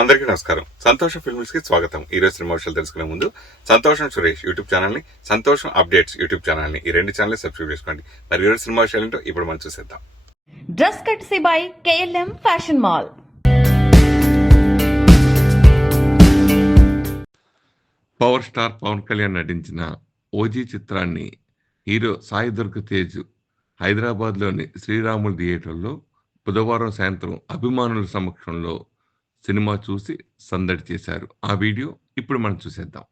అందరికీ నమస్కారం. సంతోషం ఫిల్మ్స్ కి స్వాగతం. ఈ రోజు సినిమా విషయాలు తెలుసుకునే ముందు సంతోషం సురేష్ యూట్యూబ్ ఛానల్ ని, సంతోషం అప్డేట్స్ యూట్యూబ్ ఛానల్ ని, ఈ రెండు ఛానల్ సబ్స్క్రైబ్ చేసుకోండి. మరి ఈ రోజు సినిమా విషయాలు ఏంటో ఇప్పుడు మనం చూసేద్దాం. Dress courtesy by KLM fashion mall. Power star Pawan Kalyan నటించిన ఓజీ చిత్రాన్ని హీరో సాయి దుర్గ తేజ్ హైదరాబాద్లోని శ్రీరాములు థియేటర్లో బుధవారం సాయంత్రం అభిమానుల సమక్షంలో సినిమా చూసి సందడి చేశారు. ఆ వీడియో ఇప్పుడు మనం చూసేద్దాం.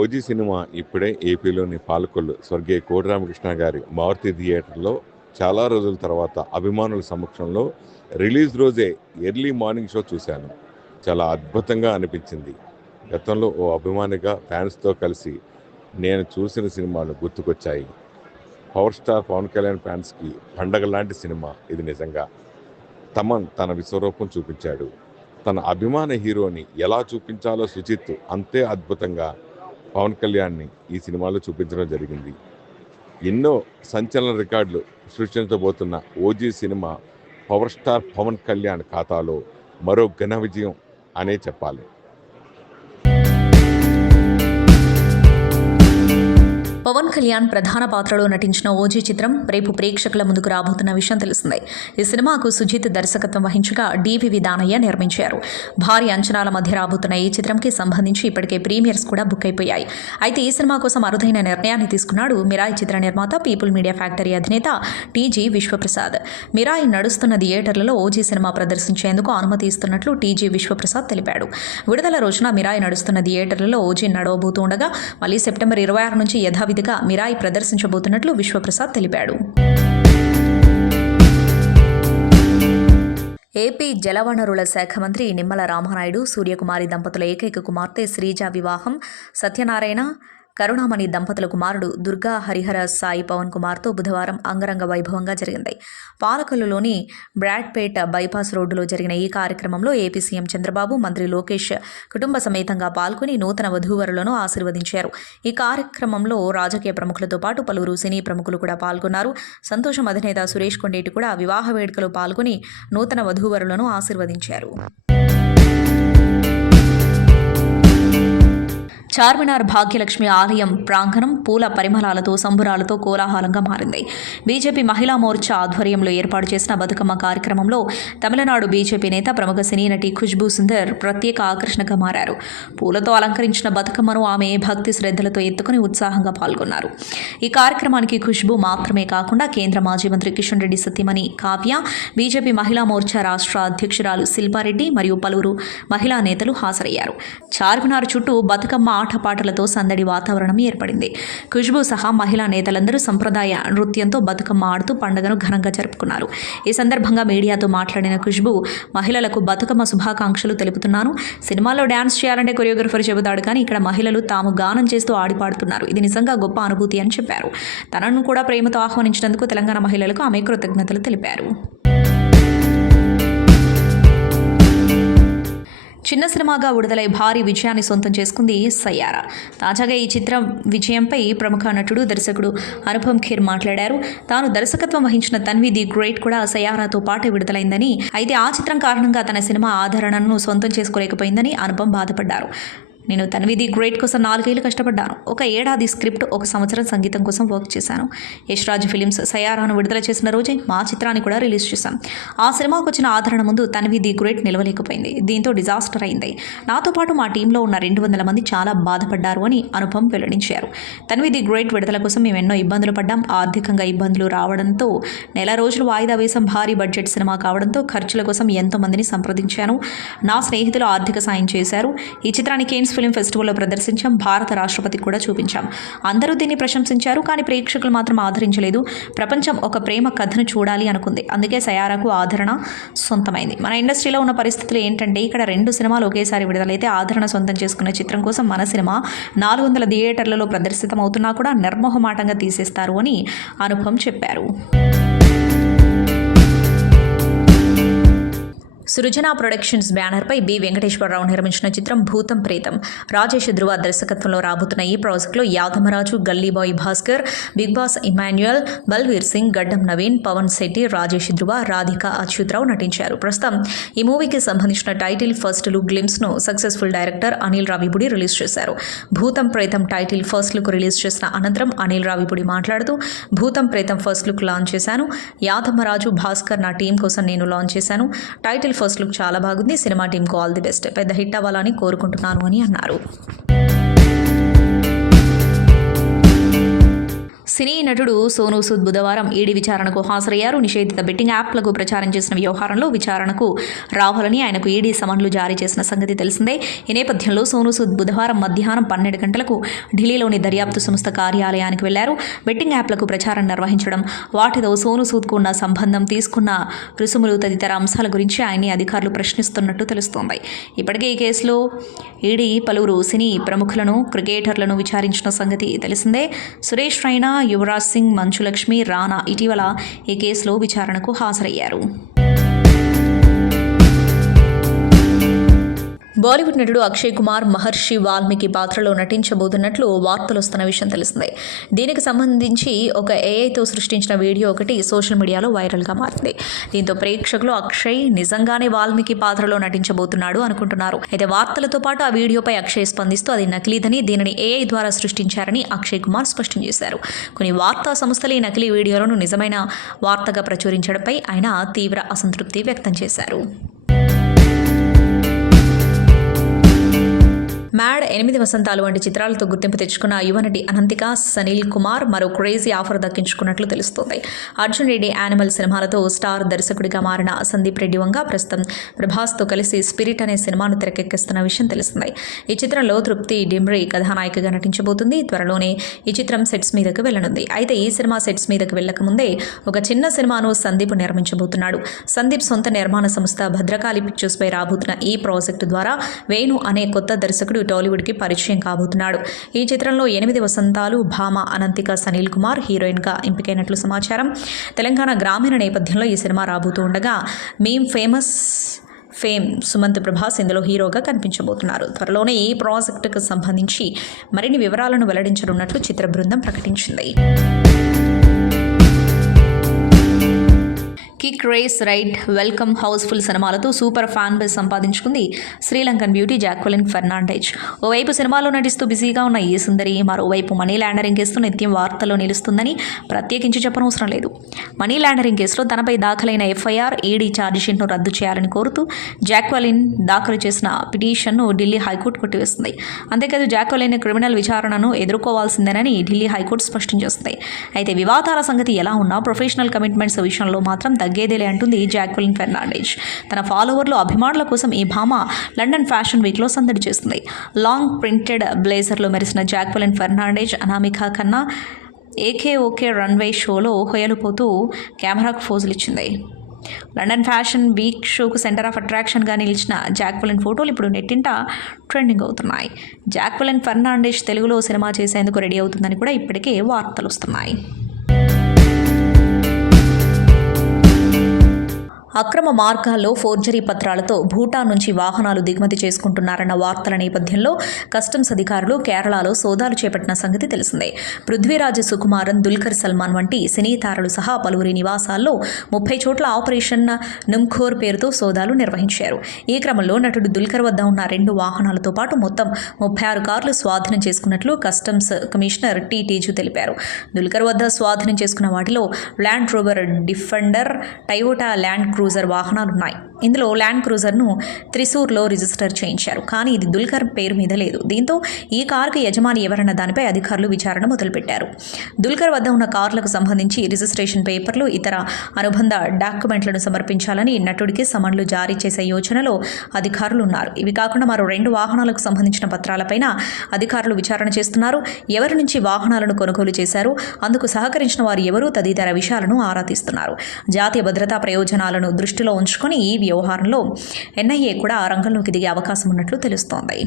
ఓజీ సినిమా ఇప్పుడే ఏపీలోని పాలకొల్లు స్వర్గీయ కోడి రామకృష్ణ గారి మారుతి థియేటర్లో చాలా రోజుల తర్వాత అభిమానుల సమక్షంలో రిలీజ్ రోజే ఎర్లీ మార్నింగ్ షో చూశాను. చాలా అద్భుతంగా అనిపించింది. గతంలో ఓ అభిమానిగా ఫ్యాన్స్తో కలిసి నేను చూసిన సినిమాలు గుర్తుకొచ్చాయి. పవర్ స్టార్ పవన్ కళ్యాణ్ ఫ్యాన్స్కి పండగ లాంటి సినిమా ఇది. నిజంగా తమన్ తన విశ్వరూపం చూపించాడు. తన అభిమాన హీరోని ఎలా చూపించాలో సుజిత్ అంతే అద్భుతంగా పవన్ కళ్యాణ్ని ఈ సినిమాలో చూపించడం జరిగింది. ఎన్నో సంచలన రికార్డులు సృష్టించబోతున్న OG cinema power star Pawan Kalyan ఖాతాలో మరో ఘన విజయం అనే చెప్పాలి. పవన్ కళ్యాణ్ ప్రధాన పాత్రలో నటించిన ఓజీ చిత్రం రేపు ప్రేక్షకుల ముందుకు రాబోతున్న విషయం తెలిసిందే. ఈ సినిమాకు సుజిత్ దర్శకత్వం వహించగా డివివి దానయ్య నిర్మించారు. భారీ అంచనాల మధ్య రాబోతున్న ఈ చిత్రంకి సంబంధించి ఇప్పటికే ప్రీమియర్స్ కూడా బుక్ అయిపోయాయి. అయితే ఈ సినిమా కోసం అరుదైన నిర్ణయాన్ని తీసుకున్నాడు మిరాయి చిత్ర నిర్మాత, పీపుల్ మీడియా ఫ్యాక్టరీ అధినేత టీజీ విశ్వప్రసాద్. మిరాయి నడుస్తున్న థియేటర్లలో ఓజీ సినిమా ప్రదర్శించేందుకు అనుమతి ఇస్తున్నట్లు టీజీ విశ్వప్రసాద్ తెలిపాడు. విడుదల రోజున మిరాయి నడుస్తున్న థియేటర్లలో ఓజీ నడవబోతుండగా మళ్ళీ సెప్టెంబర్ 26 నుంచి యథావిధిగా మిరాయి ప్రదర్శించబోతున్నట్లు విశ్వప్రసాద్ తెలిపాడు. ఏపీ జలవనరుల శాఖ మంత్రి నిమ్మల రామానాయుడు సూర్యకుమారి దంపతుల ఏకైక కుమార్తె శ్రీజ వివాహం సత్యనారాయణ కరుణామణి దంపతుల కుమారుడు దుర్గా హరిహర సాయి పవన్ కుమార్తో బుధవారం అంగరంగ వైభవంగా జరిగింది. పాలకొల్లులోని బ్రాడ్పేట్ బైపాస్ రోడ్డులో జరిగిన ఈ కార్యక్రమంలో ఏపీ సీఎం చంద్రబాబు, మంత్రి లోకేష్ కుటుంబ సమేతంగా పాల్గొని నూతన వధూవరులను ఆశీర్వదించారు. ఈ కార్యక్రమంలో రాజకీయ ప్రముఖులతో పాటు పలువురు సినీ ప్రముఖులు కూడా పాల్గొన్నారు. సంతోషం అధినేత సురేష్ కొండేటి కూడా వివాహ వేడుకలో పాల్గొని నూతన వధూవరులను ఆశీర్వదించారు. చార్మినార్ భాగ్యలక్ష్మి ఆలయం ప్రాంగణం పూల పరిమళాలతో సంబురాలతో కోలాహలంగా మారింది. బీజేపీ మహిళా మోర్చా ఆధ్వర్యంలో ఏర్పాటు చేసిన బతుకమ్మ కార్యక్రమంలో తమిళనాడు బీజేపీ నేత, ప్రముఖ సినీ నటి ఖుష్బూ సుందర్ ప్రత్యేక ఆకర్షణగా మారారు. పూలతో అలంకరించిన బతుకమ్మను ఆమె భక్తి శ్రద్ధలతో ఎత్తుకుని ఉత్సాహంగా పాల్గొన్నారు. ఈ కార్యక్రమానికి ఖుష్బూ మాత్రమే కాకుండా కేంద్ర మాజీ మంత్రి కిషన్ రెడ్డి సతీమణి కావ్య, బీజేపీ మహిళా మోర్చా రాష్ట్ర అధ్యక్షురాలు శిల్పారెడ్డి మరియు పలువురు మహిళా నేతలు హాజరయ్యారు. చార్మినార్ చుట్టూ బతుకమ్మ ఆటపాటలతో సందడి వాతావరణం ఏర్పడింది. ఖుష్బూ సహా మహిళా నేతలందరూ సంప్రదాయ నృత్యంతో బతుకమ్మ ఆడుతూ పండుగను ఘనంగా జరుపుకున్నారు. ఈ సందర్భంగా మీడియాతో మాట్లాడిన ఖుష్బూ, మహిళలకు బతుకమ్మ శుభాకాంక్షలు తెలుపుతున్నాను. సినిమాలో డ్యాన్స్ చేయాలంటే కొరియోగ్రఫర్ చెబుతాడు, కానీ ఇక్కడ మహిళలు తాము గానం చేస్తూ ఆడిపాడుతున్నారు. ఇది నిజంగా గొప్ప అనుభూతి అని చెప్పారు. తనను కూడా ప్రేమతో ఆహ్వానించినందుకు తెలంగాణ మహిళలకు ఆమె కృతజ్ఞతలు తెలిపారు. చిన్న సినిమాగా విడుదలై భారీ విజయాన్ని సొంతం చేసుకుంది సయ్యారా. తాజాగా ఈ చిత్రం విజయంపై ప్రముఖ నటుడు, దర్శకుడు అనుపమ్ ఖేర్ మాట్లాడారు. తాను దర్శకత్వం వహించిన తన్వి ది గ్రేట్ కూడా సయ్యారాతో పాటే విడుదలైందని, అయితే ఆ చిత్రం కారణంగా తన సినిమా ఆదరణను సొంతం చేసుకోలేకపోయిందని అనుపమ్ బాధపడ్డారు. నేను తన్వి ది గ్రేట్ కోసం 4 ఏళ్ళు కష్టపడ్డాను. 1 ఏడాది స్క్రిప్ట్, 1 సంవత్సరం సంగీతం కోసం వర్క్ చేశాను. యష్ రాజ్ ఫిలిమ్స్ సయారాను విడుదల చేసిన రోజే మా చిత్రాన్ని కూడా రిలీజ్ చేశాం. ఆ సినిమాకు వచ్చిన ఆదరణ ముందు తన్వి ది గ్రేట్ నిలవలేకపోయింది. దీంతో డిజాస్టర్ అయింది. నాతో పాటు మా టీంలో ఉన్న 200 మంది చాలా బాధపడ్డారు అని అనుపమ్ వెల్లడించారు. తన్వి ది గ్రేట్ విడుదల కోసం మేము ఎన్నో ఇబ్బందులు పడ్డాం. ఆర్థికంగా ఇబ్బందులు రావడంతో నెల రోజులు వాయిదా వేసం. భారీ బడ్జెట్ సినిమా కావడంతో ఖర్చుల కోసం ఎంతో మందిని సంప్రదించాను. నా స్నేహితులు ఆర్థిక సాయం చేశారు. ఈ చిత్రాన్ని కేన్స్ ఫిల్మ్ ఫెస్టివల్లో ప్రదర్శించాం. భారత రాష్ట్రపతికి కూడా చూపించాం. అందరూ దీన్ని ప్రశంసించారు, కానీ ప్రేక్షకులు మాత్రం ఆదరించలేదు. ప్రపంచం ఒక ప్రేమ కథను చూడాలి అనుకుంది. అందుకే సయారాకు ఆదరణ సొంతమైంది. మన ఇండస్ట్రీలో ఉన్న పరిస్థితులు ఏంటంటే ఇక్కడ 2 సినిమాలు ఒకేసారి విడుదలైతే ఆదరణ సొంతం చేసుకున్న చిత్రం కోసం మన సినిమా 400 థియేటర్లలో ప్రదర్శితం అవుతున్నా కూడా నిర్మోహమాటంగా తీసేస్తారు అని అనుపమ్ చెప్పారు. సృజన ప్రొడక్షన్స్ బ్యానర్పై బి వెంకటేశ్వరరావు నిర్మించిన చిత్రం భూతం ప్రేతం. రాజేష్ ధ్రువ దర్శకత్వంలో రాబోతున్న ఈ ప్రాజెక్టులో యాదమరాజు, గల్లీబాయ్ భాస్కర్, బిగ్ బాస్ ఇమాన్యుయల్, బల్వీర్ సింగ్, గడ్డం నవీన్, పవన్ శెట్టి, రాజేష్ ధ్రువ, రాధిక అచ్యుతరావు నటించారు. ప్రస్తుతం ఈ మూవీకి సంబంధించిన టైటిల్ ఫస్ట్ లుక్ గ్లిమ్స్ను successful director Anil Ravipudi release చేశారు. Bhootham Pretham title first look release చేసిన అనంతరం అనిల్ రావిపూడి మాట్లాడుతూ, భూతం ప్రేతం ఫస్ట్ లుక్ లాంచ్ చేశాను. యాదమరాజు, భాస్కర్ నా టీం కోసం నేను లాంచ్ చేశాను. టైటిల్ ఫస్ట్ లుక్ చాలా బాగుంది. సినిమా టీంకు ఆల్ ది బెస్ట్. పెద్ద హిట్ అవ్వాలని కోరుకుంటున్నాను అని అన్నారు. సినీ నటుడు సోనూ సూద్ బుధవారం ఈడీ విచారణకు హాజరయ్యారు. నిషేధిత బెట్టింగ్ యాప్లకు ప్రచారం చేసిన వ్యవహారంలో విచారణకు రావాలని ఆయనకు ఈడీ సమన్లు జారీ చేసిన సంగతి తెలిసిందే. ఈ నేపథ్యంలో సోనూ సూద్ బుధవారం మధ్యాహ్నం 12 గంటలకు ఢిల్లీలోని దర్యాప్తు సంస్థ కార్యాలయానికి వెళ్లారు. బెట్టింగ్ యాప్లకు ప్రచారం నిర్వహించడం, వాటితో సోనూ సూద్కు ఉన్న సంబంధం, తీసుకున్న రుసుములు తదితర అంశాల గురించి ఆయన్ని అధికారులు ప్రశ్నిస్తున్నట్టు తెలుస్తోంది. ఇప్పటికే ఈ కేసులో ఈడీ పలువురు సినీ ప్రముఖులను, క్రికెటర్లను విచారించిన సంగతి తెలిసిందే. సురేష్ రైనా, యువరాజ్ సింగ్, మంచులక్ష్మి, రానా ఇటీవల ఈ కేసులో విచారణకు హాజరయ్యారు. బాలీవుడ్ నటుడు అక్షయ్ కుమార్ మహర్షి వాల్మీకి పాత్రలో నటించబోతున్నట్లు వార్తలు వస్తున్న విషయం తెలిసిందే. దీనికి సంబంధించి ఒక ఏఐతో సృష్టించిన వీడియో ఒకటి సోషల్ మీడియాలో వైరల్గా మారింది. దీంతో ప్రేక్షకులు అక్షయ్ నిజంగానే వాల్మీకి పాత్రలో నటించబోతున్నాడు అనుకుంటున్నారు. అయితే వార్తలతో పాటు ఆ వీడియోపై అక్షయ్ స్పందిస్తూ అది నకిలీదని, దీనిని ఏఐ ద్వారా సృష్టించారని అక్షయ్ కుమార్ స్పష్టం చేశారు. కొన్ని వార్తా సంస్థలు ఈ నకిలీ వీడియోలను నిజమైన వార్తగా ప్రచురించడంపై ఆయన తీవ్ర అసంతృప్తి వ్యక్తం చేశారు. మ్యాడ్, 8 వసంతాలు వంటి చిత్రాలతో గుర్తింపు తెచ్చుకున్న యువనటి అనంతిక సనీల్ కుమార్ మరో క్రేజీ ఆఫర్ దక్కించుకున్నట్లు తెలుస్తోంది. అర్జున్ రెడ్డి యానిమల్ సినిమాలతో స్టార్ దర్శకుడిగా మారిన సందీప్ రెడ్డి వంగ ప్రస్తుతం ప్రభాస్తో కలిసి స్పిరిట్ అనే సినిమాను తెరకెక్కిస్తున్న విషయం తెలిసిందే. ఈ చిత్రంలో తృప్తి డిమ్రీ కథానాయికగా నటించబోతుంది. త్వరలోనే ఈ చిత్రం సెట్స్ మీదకు వెళ్లనుంది. అయితే ఈ సినిమా సెట్స్ మీదకు వెళ్లకముందే ఒక చిన్న సినిమాను సందీప్ నిర్మించబోతున్నాడు. సందీప్ సొంత నిర్మాణ సంస్థ భద్రకాళి పిక్చర్స్పై రాబోతున్న ఈ ప్రాజెక్టు ద్వారా వేణు అనే కొత్త దర్శకుడు టాలీవుడ్కి పరిచయం కాబోతున్నాడు. ఈ చిత్రంలో 8 వసంతాలు భామ అనంతిక సనీల్ కుమార్ హీరోయిన్గా ఎంపికైనట్లు సమాచారం. తెలంగాణ గ్రామీణ నేపథ్యంలో ఈ సినిమా రాబోతూ ఉండగా ఫేమ్ సుమంత్ ప్రభాస్ ఇందులో హీరోగా కనిపించబోతున్నారు. త్వరలోనే ఈ ప్రాజెక్టుకు సంబంధించి మరిన్ని వివరాలను వెల్లడించనున్నట్లు చిత్ర బృందం ప్రకటించింది. కిక్, రేస్, రైడ్, వెల్కమ్, హౌస్ఫుల్ సినిమాలతో సూపర్ ఫ్యాన్ బేస్ సంపాదించుకుంది శ్రీలంకన్ బ్యూటీ జాక్వెలిన్ ఫెర్నాండెజ్. ఓవైపు సినిమాలో నటిస్తూ బిజీగా ఉన్న ఈ సుందరి మరోవైపు మనీ లాండరింగ్ కేసుతో నిత్యం వార్తల్లో నిలుస్తుందని ప్రత్యేకించి చెప్పనవసరం లేదు. మనీ లాండరింగ్ కేసులో తనపై దాఖలైన ఎఫ్ఐఆర్, ఈడీ ఛార్జిషీట్ను రద్దు చేయాలని కోరుతూ జాక్వెలిన్ దాఖలు చేసిన పిటిషన్ను ఢిల్లీ హైకోర్టు కొట్టివేస్తుంది. అంతేకాదు జాక్వెలిన్ క్రిమినల్ విచారణను ఎదుర్కోవాల్సిందేనని ఢిల్లీ హైకోర్టు స్పష్టం చేస్తుంది. అయితే వివాదాల సంగతి ఎలా ఉన్నా ప్రొఫెషనల్ కమిట్మెంట్స్ విషయంలో మాత్రం తగ్గేదేలే అంటుంది జాక్వెలిన్ ఫెర్నాండెజ్. తన ఫాలోవర్లు, అభిమానుల కోసం ఈ భామ లండన్ ఫ్యాషన్ వీక్లో సందడి చేస్తుంది. లాంగ్ ప్రింటెడ్ బ్లేజర్లో మెరిసిన జాక్వెలిన్ ఫెర్నాండెజ్ అనామిక కన్నా ఓకే రన్వే షోలో హొయలుపోతూ కెమెరాకు ఫోజులు ఇచ్చింది. లండన్ ఫ్యాషన్ వీక్ షోకు సెంటర్ ఆఫ్ అట్రాక్షన్గా నిలిచిన జాక్వెలిన్ ఫోటోలు ఇప్పుడు నెట్టింట ట్రెండింగ్ అవుతున్నాయి. జాక్వెలిన్ ఫెర్నాండెజ్ తెలుగులో సినిమా చేసేందుకు రెడీ అవుతుందని కూడా ఇప్పటికే వార్తలు వస్తున్నాయి. అక్రమ మార్గాల్లో ఫోర్జరీ పత్రాలతో భూటాన్ నుంచి వాహనాలు దిగుమతి చేసుకుంటున్నారన్న వార్తల నేపథ్యంలో కస్టమ్స్ అధికారులు కేరళలో సోదాలు చేపట్టిన సంగతి తెలిసిందే. పృథ్వీరాజ్ సుకుమారన్, దుల్కర్ సల్మాన్ వంటి సినీ తారలు సహా పలువురి నివాసాల్లో 30 చోట్ల ఆపరేషన్ నుంఖోర్ పేరుతో సోదాలు నిర్వహించారు. ఈ క్రమంలో నటుడు దుల్కర్ వద్ద ఉన్న 2 వాహనాలతో పాటు మొత్తం 36 కార్లు స్వాధీనం చేసుకున్నట్లు కస్టమ్స్ కమిషనర్ టి తేజు తెలిపారు. దుల్కర్ వద్ద స్వాధీనం చేసుకున్న వాటిలో Land Rover Defender, Toyota Land Cruiser వాహనాలున్నాయి. ఇందులో ల్యాండ్ క్రూజర్ను త్రిశూర్లో రిజిస్టర్ చేయించారు, కానీ ఇది దుల్కర్ పేరు మీద లేదు. దీంతో ఈ కారుకు యజమాని ఎవరన్న దానిపై అధికారులు విచారణ మొదలుపెట్టారు. దుల్కర్ వద్ద ఉన్న కార్లకు సంబంధించి రిజిస్ట్రేషన్ పేపర్లు, ఇతర అనుబంధ డాక్యుమెంట్లను సమర్పించాలని నటుడికి సమన్లు జారీ చేసే యోచనలో అధికారులు ఉన్నారు. ఇవి కాకుండా మరో 2 వాహనాలకు సంబంధించిన పత్రాలపైన అధికారులు విచారణ చేస్తున్నారు. ఎవరి నుంచి వాహనాలను కొనుగోలు చేశారు, అందుకు సహకరించిన వారు ఎవరు తదితర విషయాలను ఆరా తీస్తున్నారు. జాతీయ భద్రతా ప్రయోజనాలను దృష్టిలో ఉంచుకొని ఈ వ్యవహారంలో ఎన్ఐఏ కూడా రంగంలోకి దిగే అవకాశం ఉన్నట్లు తెలుస్తోంది.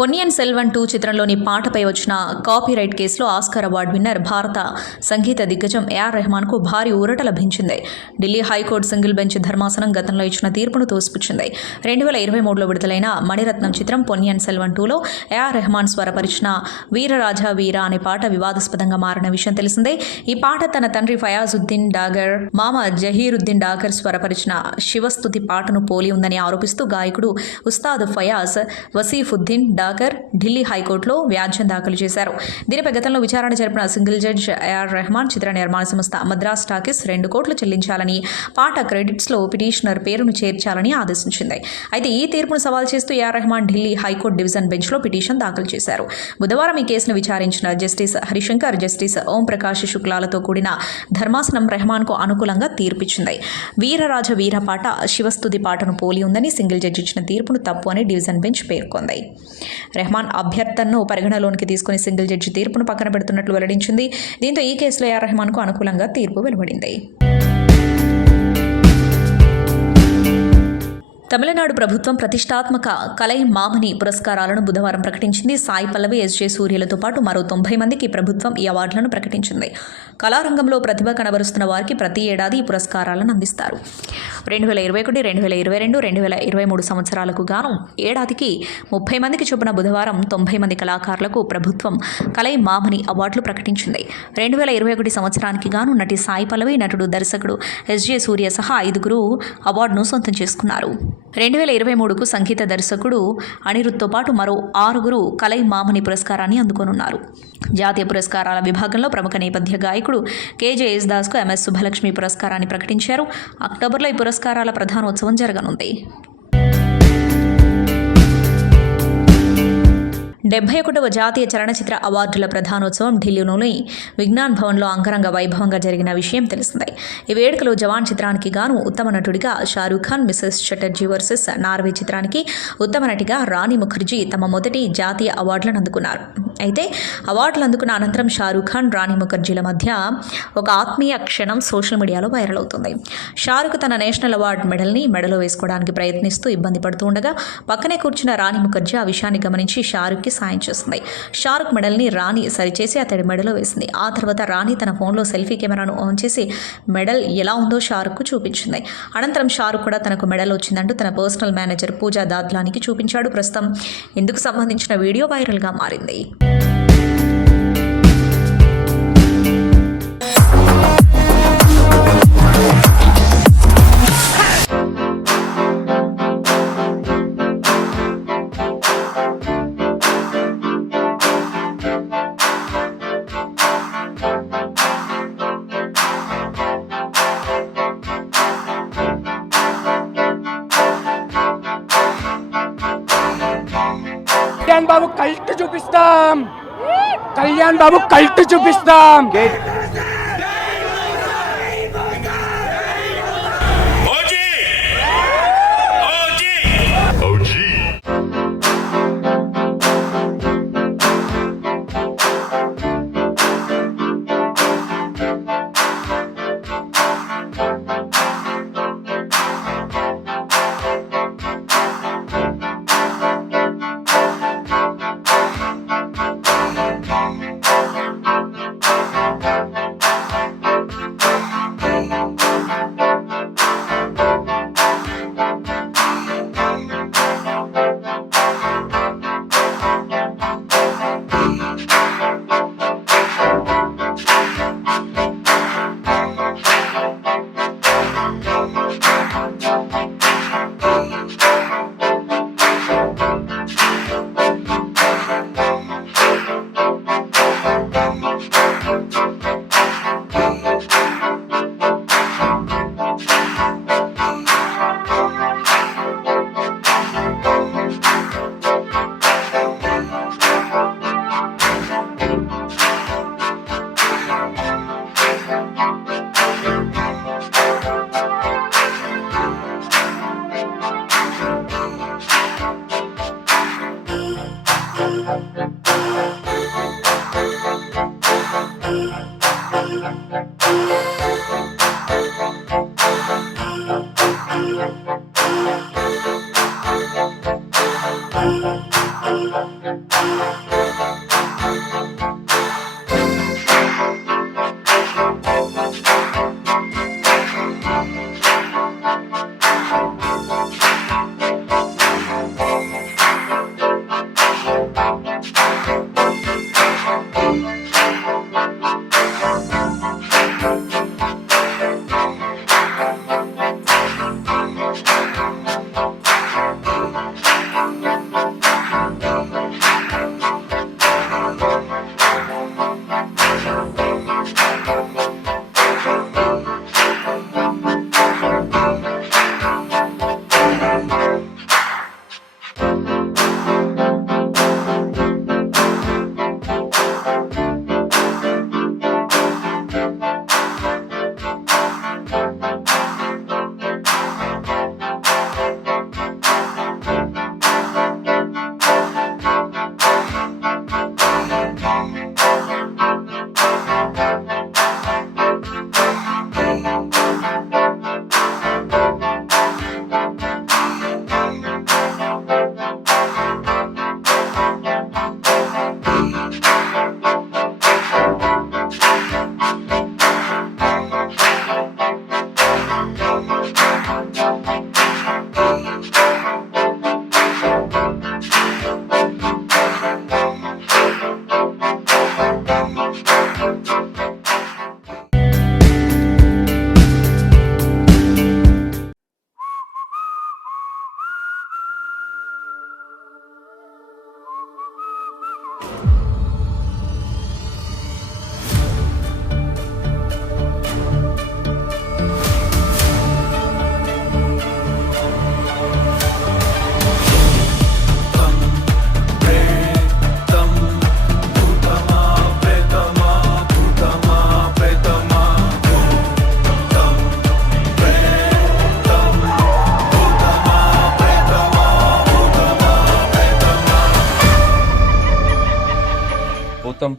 పొన్నియిన్ సెల్వన్ 2 చిత్రంలోని పాటపై వచ్చిన కాపీరైట్ కేసులో ఆస్కార్ అవార్డు విన్నర్ భారత సంగీత దిగ్గజం ఏఆర్ రెహమాన్కు భారీ ఊరట లభించింది. ఢిల్లీ హైకోర్టు సింగిల్ బెంచ్ ధర్మాసనం గతంలో ఇచ్చిన తీర్పును తోసిపుచ్చింది. 2023లో విడుదలైన మణిరత్నం చిత్రం పొన్నియిన్ సెల్వన్ 2లో ఏఆర్ రెహమాన్ స్వరపరిచిన వీరరాజా వీర అనే పాట వివాదాస్పదంగా మారిన విషయం తెలిసిందే. ఈ పాట తన తండ్రి ఫయాజుద్దీన్ డాగర్, మామ జహీరుద్దీన్ డాగర్ స్వరపరిచిన శివస్తుతి పాటను పోలి ఉందని ఆరోపిస్తూ గాయకుడు ఉస్తాద్ ఫయాజ్ వసీఫుద్దీన్ డాగర్ ఢిల్లీ హైకోర్టులో వ్యాజ్యం దాఖలు చేశారు. దీనిపై గతంలో విచారణ జరిపిన సింగిల్ జడ్జ్ ఏఆర్ రెహమాన్ చిత్ర నిర్మాణ సంస్థ మద్రాస్ టాకీస్ 2 కోట్లు చెల్లించాలని, పాట క్రెడిట్స్లో పిటిషనర్ పేరును చేర్చాలని ఆదేశించింది. అయితే ఈ తీర్పును సవాల్ చేస్తూ AR Rahman Delhi high court division బెంచ్లో పిటిషన్ దాఖలు చేశారు. బుధవారం ఈ కేసును విచారించిన జస్టిస్ హరిశంకర్, జస్టిస్ ఓం ప్రకాష్ శుక్లాలతో కూడిన ధర్మాసనం రెహమాన్కు అనుకూలంగా తీర్పిచ్చింది. వీరరాజ వీర పాట శివస్తుతి పాటను పోలి ఉందని సింగిల్ జడ్జి ఇచ్చిన తీర్పును తప్పు అని డివిజన్ బెంచ్ పేర్కొంది. రెహమాన్ అభ్యర్థనను పరిగణలోనికి తీసుకుని సింగిల్ జడ్జి తీర్పును పక్కన పెడుతున్నట్లు వెల్లడించింది. దీంతో ఈ కేసులో ఏఆర్ రెహమాన్కు అనుకూలంగా తీర్పు వెలువడింది. తమిళనాడు ప్రభుత్వం ప్రతిష్టాత్మక కలై మామని పురస్కారాలను బుధవారం ప్రకటించింది. సాయి పల్లవి, ఎస్జే సూర్యలతో పాటు మరో 90 మందికి ప్రభుత్వం ఈ అవార్డులను ప్రకటించింది. కళారంగంలో ప్రతిభ కనబరుస్తున్న వారికి ప్రతి ఏడాది ఈ పురస్కారాలను అందిస్తారు. 2021, 2022, 2023 సంవత్సరాలకు గాను ఏడాదికి 30 మందికి చొప్పున బుధవారం 90 మంది కళాకారులకు ప్రభుత్వం కలై మామని అవార్డులు ప్రకటించింది. 2021 సంవత్సరానికి గాను నటి సాయి పల్లవి, నటుడు, దర్శకుడు ఎస్జే సూర్య సహా 5గురు అవార్డును సొంతం చేసుకున్నారు. 2023కు సంగీత దర్శకుడు అనిరుద్తో పాటు మరో 6గురు కలై మామని పురస్కారాన్ని అందుకోనున్నారు. జాతీయ పురస్కారాల విభాగంలో ప్రముఖ నేపథ్య గాయకుడు కేజే యేసుదాస్కు ఎంఎస్ సుబ్బలక్ష్మి పురస్కారాన్ని ప్రకటించారు. అక్టోబర్లో ఈ పురస్కారాల ప్రధానోత్సవం జరగనుంది. 71వ జాతీయ చలనచిత్ర అవార్డుల ప్రధానోత్సవం ఢిల్లీలోని విజ్ఞాన్ భవన్లో అంగరంగ వైభవంగా జరిగిన విషయం తెలిసిందే. ఈ వేడుకలో జవాన్ చిత్రానికి గాను ఉత్తమ నటుడిగా Shah Rukh Khan, Mrs Chatterjee versus Norway చిత్రానికి ఉత్తమ నటిగా రాణి ముఖర్జీ తమ మొదటి జాతీయ అవార్డులను అందుకున్నారు. అయితే అవార్డులు అందుకున్న అనంతరం షారూఖ్ ఖాన్, రాణి ముఖర్జీల మధ్య ఒక ఆత్మీయ క్షణం సోషల్ మీడియాలో వైరల్ అవుతుంది. షారూఖ్ తన నేషనల్ అవార్డు మెడల్ని మెడలో వేసుకోవడానికి ప్రయత్నిస్తూ ఇబ్బంది పడుతూ ఉండగా పక్కనే కూర్చున్న రాణి ముఖర్జీ ఆ విషయాన్ని గమనించి షారూఖ్కి సాయం చేస్తుంది. షారూఖ్ మెడల్ని రాణి సరిచేసి అతడి మెడలో వేసింది. ఆ తర్వాత రాణి తన ఫోన్లో సెల్ఫీ కెమెరాను ఆన్ చేసి మెడల్ ఎలా ఉందో షారూఖ్కు చూపించింది. అనంతరం షారూఖ్ కూడా తనకు మెడల్ వచ్చిందంటూ తన పర్సనల్ మేనేజర్ పూజా దాద్లానికి చూపించాడు. ప్రస్తుతం ఇందుకు సంబంధించిన వీడియో వైరల్గా మారింది. కళ్యాణ్ బాబు కల్ట్ చూపిస్తాం. కళ్యాణ్ బాబు కల్ట్ చూపిస్తాం.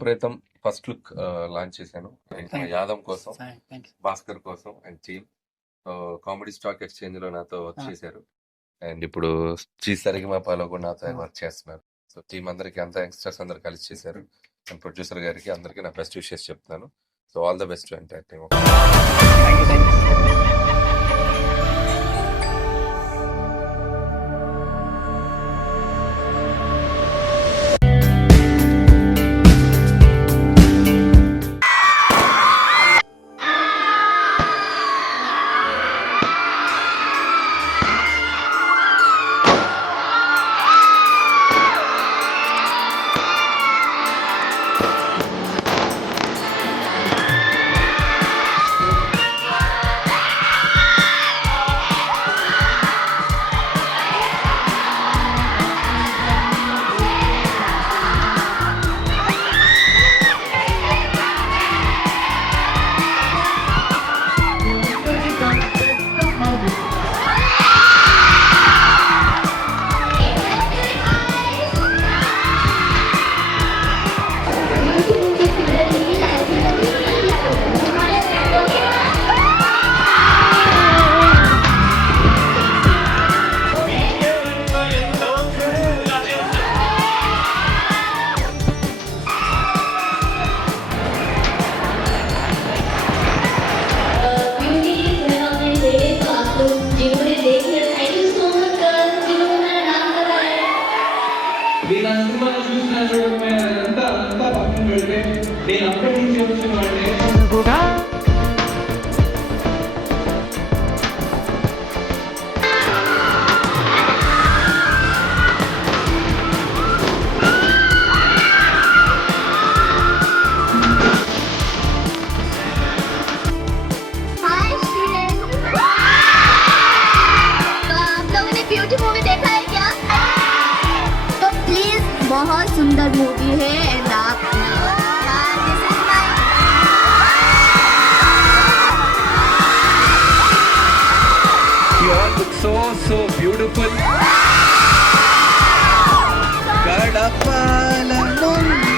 ప్రేతం ఫస్ట్ లుక్ లాంచ్ చేశాను ఇంకా యాదవ్ కోసం, భాస్కర్ కోసం and team. Comedy stock exchange లో నాతో వర్క్ చేశారు అండ్ ఇప్పుడు చీ సరిగమపాలో కూడా నాతో వర్క్ చేస్తున్నారు. సో టీం అందరికి అంతా యంగ్స్టర్స్ అందరు కలిసి చేశారు అండ్ ప్రొడ్యూసర్ గారికి అందరికి నా బెస్ట్ విషెస్ చెప్తాను. So all the best entire team. बहुत सुंदर मूवी है एंड आप You all look so beautiful. గడపల నుండి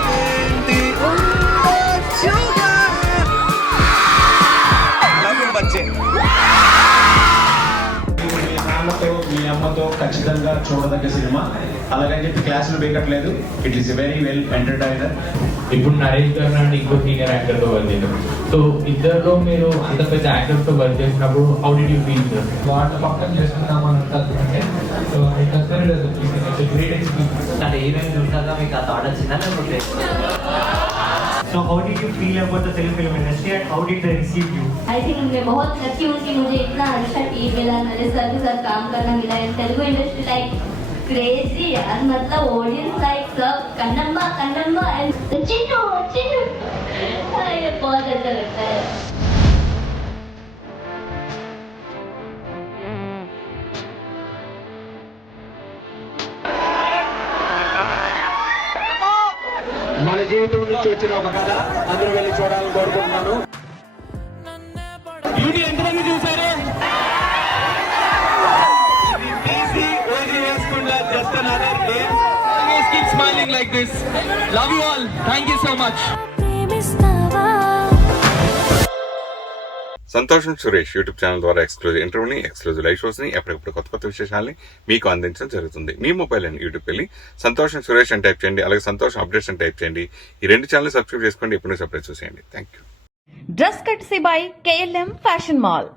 ఏంటి ఉండొచ్చుగా. Love you, బచ్చే. మీ అమ్మతో ఖచ్చితంగా చూడదగ్గ సినిమా. అలాగని చెప్పి క్లాసులు బేకట్లేదు. It is very well entertainer. ఇప్పుడు నరేష్ గారు అంటే ఇంకో సీనియర్ యాక్టర్ తో వర్క్ చేశారు. సో ఇద్దరులో మీరు అంత పెద్ద యాక్టర్ తో వర్క్ చేసినప్పుడు how did you feel sir? వాళ్ళ పక్కన చేస్తున్నాము అంటే so I consider it as a great experience. అంటే ఈవెంట్ చూసాక మీకు ఆ థాట్ వచ్చిందా లేకపోతే? So how did you feel about the Telugu film industry and how did they receive you? I think मैं बहुत लकी हूँ कि मुझे इतना अच्छा टीम मिला, नरेश सर के साथ काम करना मिला and Telugu industry like crazy यार. मतलब ऑडियंस लाइक सब कन्नम्मा कन्नम्मा एंड चिन्नू चिन्नू. ये बहुत अच्छा लगता है. మన జీవితం నుంచి వచ్చిన ఒక కథ అందరూ వెళ్ళి చూడాలని కోరుకుంటున్నాను. బ్యూటీ ఎంతమంది చూసారు? ఇది తీసి ఓజీ వేసుకుంటా. Just another day. Always keep smiling like this. Love you all. Thank you so much. సంతోషం సురేష్ యూట్యూబ్ ఛానల్ ద్వారా ఎక్స్క్లూజివ్ ఇంటర్వ్యూని, ఎక్స్క్లూజివ్ లైవ్ షోస్ని, ఎప్పటికప్పుడు కొత్త విశేషాలని మీకు అందించడం జరుగుతుంది. మీ మొబైల్ అని యూట్యూబ్ వెళ్ళి సంతోషం సురేష్ అని టైప్ చేయండి, అలాగే సంతోషం అప్డేట్స్ అని టైప్ చేయండి. ఈ రెండు ఛానల్ సబ్స్క్రైబ్ చేసుకోండి, ఎప్పుడు సబ్స్క్రైబ్ చూసేయండి. Thank you. Dress courtesy by KLM fashion mall.